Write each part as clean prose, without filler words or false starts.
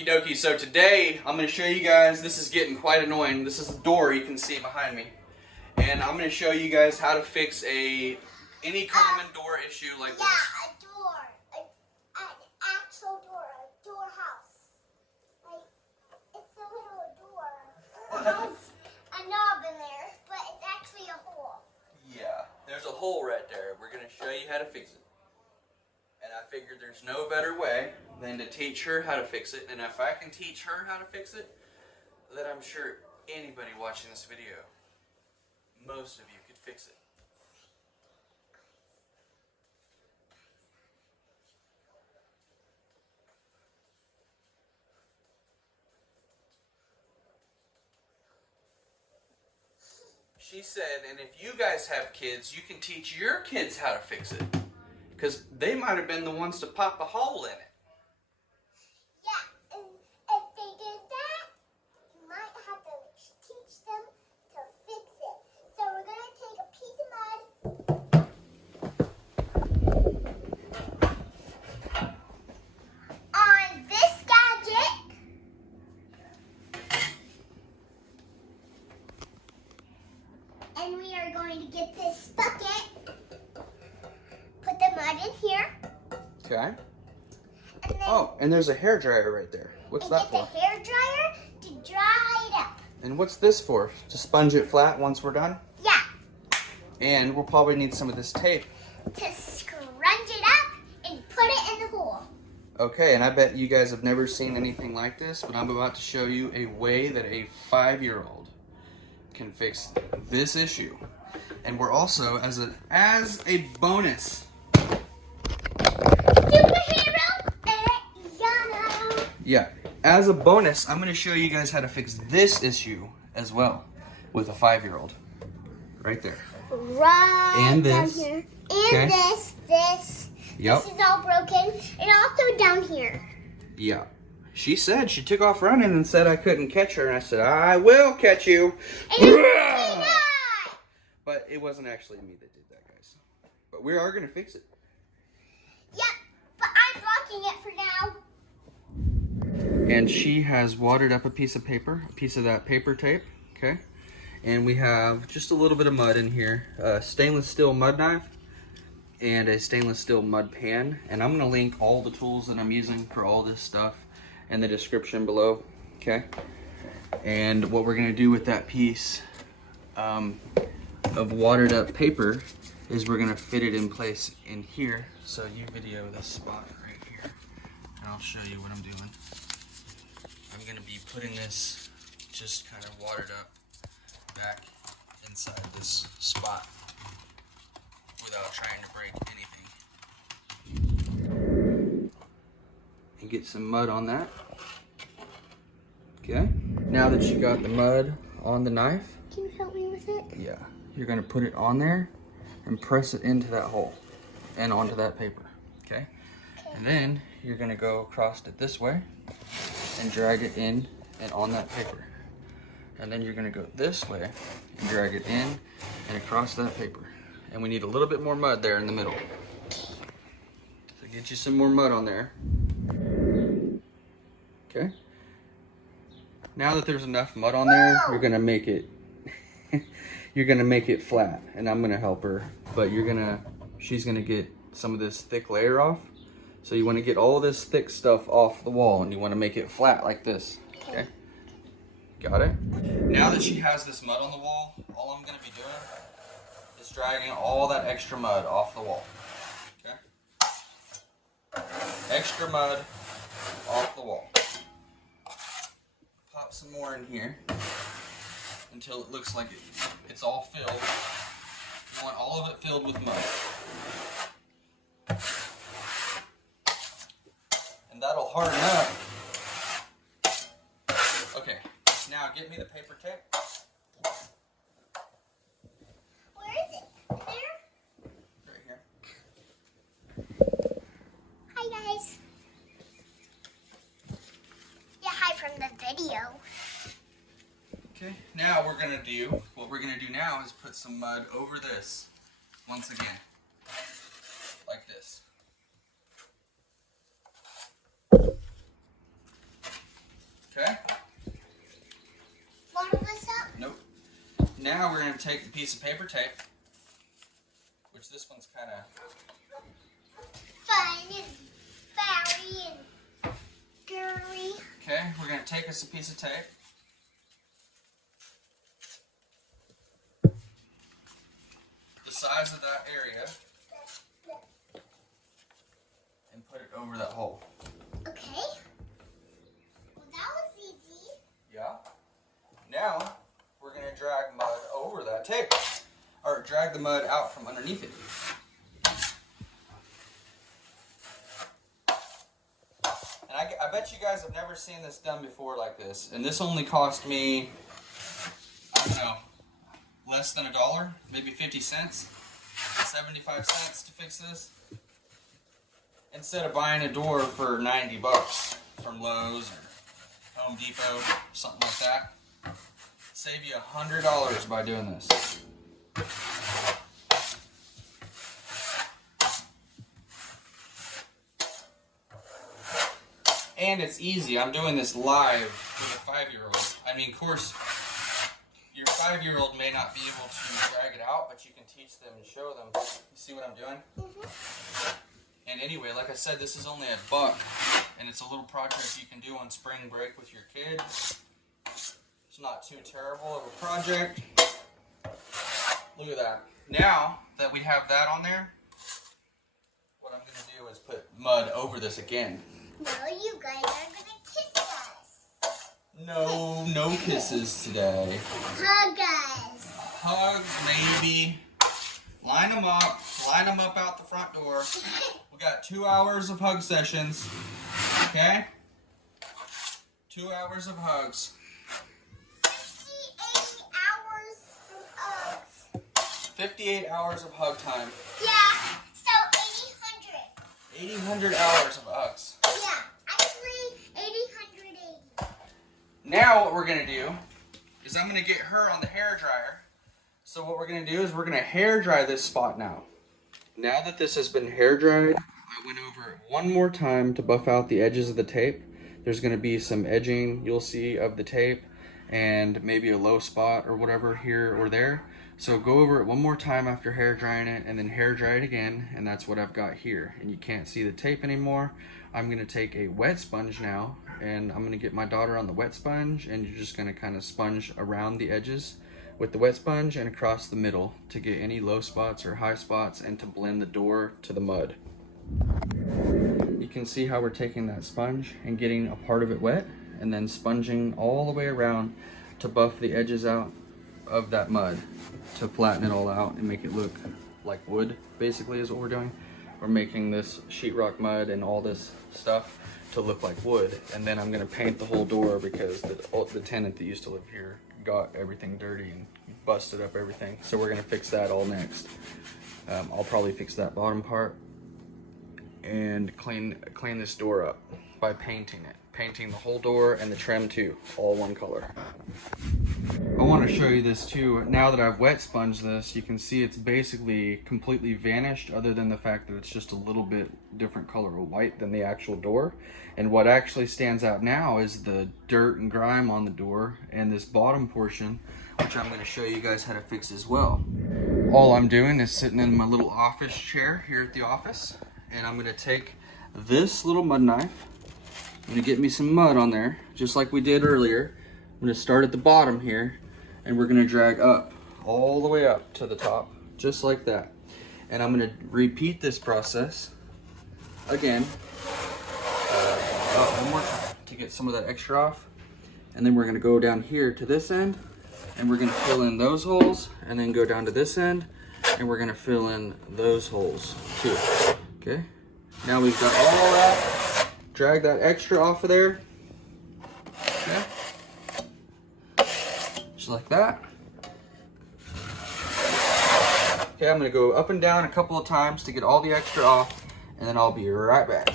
Okie dokie, so today I'm going to show you guys, this is getting quite annoying. This is the door you can see behind me. And I'm going to show you guys how to fix any common door issue like this. Yeah, a door. An actual door. A door house. Like, it's a little door. It has a knob in there, but it's actually a hole. Yeah, there's a hole right there. We're going to show you how to fix it. And I figured there's no better way than to teach her how to fix it. And if I can teach her how to fix it, then I'm sure anybody watching this video, most of you could fix it. She said, and if you guys have kids, you can teach your kids how to fix it. Because they might have been the ones to pop a hole in it. Yeah, and if they did that, you might have to teach them to fix it. So we're going to take a piece of mud on this gadget. And we are going to get this bucket. Put the mud in here. Okay. And then And there's a hair dryer right there. What's that get for? the hair dryer to dry it up. And what's this for? To sponge it flat once we're done? Yeah, And we'll probably need some of this tape. to scrunch it up and put it in the hole. Okay, and I bet you guys have never seen anything like this, but I'm about to show you a way that a 5-year-old can fix this issue. And we're also, as a bonus, Superhero Yana. yeah, as a bonus, I'm going to show you guys how to fix this issue as well with a 5-year-old. Right there. Right And down this. here. And Okay. this. Yep. This is all broken. And also down here. Yeah. She said she took off running and said I couldn't catch her, and I said, I will catch you. And it's not. But it wasn't actually me that did that, guys. But we are going to fix it. Yep, but I'm blocking it for now. And she has wadded up a piece of paper, a piece of that paper tape, okay? And we have just a little bit of mud in here, a stainless steel mud knife, and a stainless steel mud pan. And I'm gonna link all the tools that I'm using for all this stuff in the description below, okay? And what we're gonna do with that piece of watered up paper is we're gonna fit it in place in here. So you video this spot right here, and I'll show you what I'm doing. I'm gonna be putting this just kind of watered up back inside this spot without trying to break anything. And get some mud on that. Okay. Now that you got the mud on the knife, Can you help me with it? yeah, you're gonna put it on there and press it into that hole and onto that paper. Okay. And then you're gonna go across it this way and drag it in and on that paper. And then you're gonna go this way and drag it in and across that paper. And we need a little bit more mud there in the middle. So get you some more mud on there. Okay. Now that there's enough mud on there, you're gonna make it flat. And I'm gonna help her, but she's gonna get some of this thick layer off. So you want to get all this thick stuff off the wall, and you want to make it flat like this. Okay? Got it? Now that she has this mud on the wall, all I'm going to be doing is dragging all that extra mud off the wall. Okay? Extra mud off the wall. Pop some more in here until it looks like it's all filled. You want all of it filled with mud. And that'll harden up. Okay, now get me the paper tape. Where is it? There? Right here. Hi, guys. Yeah, hi from the video. Okay, now what we're gonna do now is put some mud over this once again. Like this. now we're going to take the piece of paper tape, which this one's kind of fun and fiery and girly. okay. We're going to take us a piece of tape. The size of that area. And put it over that hole. Okay. Well, that was easy. Yeah. Now, we're going to drag mud over that tape. Or drag the mud out from underneath it. And I bet you guys have never seen this done before like this. And this only cost me, I don't know, less than $1, maybe 50 cents, 75 cents to fix this. Instead of buying a door for 90 bucks from Lowe's or Home Depot, something like that. Save you $100 by doing this. And it's easy. I'm doing this live with a 5-year-old. I mean, of course, your 5-year-old may not be able to drag it out, but you can teach them and show them. You see what I'm doing? Mm-hmm. And anyway, like I said, this is only $1, and it's a little project you can do on spring break with your kid. It's not too terrible of a project. Look at that. Now that we have that on there, what I'm going to do is put mud over this again. No, you guys are going to kiss us. No, no kisses today. Hug us. Hugs, maybe. Line them up out the front door. We got 2 hours of hug sessions. Okay? 2 hours of hugs. 58 hours of hugs. 58 hours of hug time. Yeah, so 800. 800 hours of hugs. Yeah, actually 880. Now what we're going to do is I'm going to get her on the hair dryer. So what we're going to do is we're going to hair dry this spot now. Now that this has been hair dried, I went over it one more time to buff out the edges of the tape. There's going to be some edging you'll see of the tape and maybe a low spot or whatever here or there. So go over it one more time after hair drying it and then hair dry it again, and that's what I've got here. And you can't see the tape anymore. I'm going to take a wet sponge now and I'm going to get my daughter on the wet sponge, and you're just going to kind of sponge around the edges with the wet sponge and across the middle to get any low spots or high spots and to blend the door to the mud. You can see how we're taking that sponge and getting a part of it wet and then sponging all the way around to buff the edges out of that mud to flatten it all out and make it look like wood, basically is what we're doing. We're making this sheetrock mud and all this stuff to look like wood, and then I'm going to paint the whole door because the tenant that used to live here got everything dirty and busted up everything. So we're going to fix that all next. I'll probably fix that bottom part and clean this door up by painting it. Painting the whole door and the trim too, all one color. I want to show you this too. Now that I've wet sponged this, you can see it's basically completely vanished, other than the fact that it's just a little bit different color of white than the actual door. And what actually stands out now is the dirt and grime on the door and this bottom portion, which I'm going to show you guys how to fix as well. All I'm doing is sitting in my little office chair here at the office, and I'm going to take this little mud knife. I'm going to get me some mud on there, just like we did earlier. I'm going to start at the bottom here, and we're going to drag up, all the way up to the top, just like that. And I'm going to repeat this process again, one more time to get some of that extra off. And then we're going to go down here to this end, and we're going to fill in those holes, and then go down to this end, and we're going to fill in those holes too. Okay, now we've got all that. Drag that extra off of there. Okay. Just like that. Okay, I'm gonna go up and down a couple of times to get all the extra off, and then I'll be right back.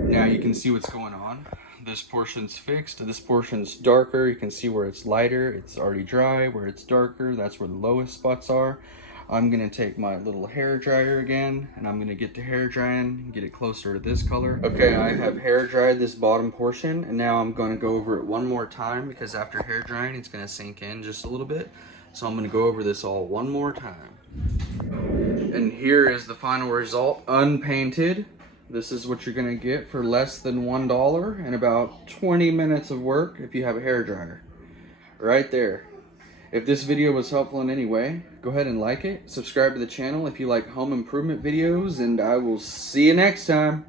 Now you can see what's going on. This portion's fixed, this portion's darker. You can see where it's lighter, it's already dry. Where it's darker, that's where the lowest spots are. I'm gonna take my little hair dryer again, and I'm gonna get to hair drying, get it closer to this color. Okay, I have hair dried this bottom portion, and now I'm gonna go over it one more time because after hair drying, it's gonna sink in just a little bit. So I'm gonna go over this all one more time. And here is the final result, unpainted. This is what you're gonna get for less than $1 and about 20 minutes of work if you have a hairdryer. Right there. If this video was helpful in any way, go ahead and like it, subscribe to the channel if you like home improvement videos, and I will see you next time.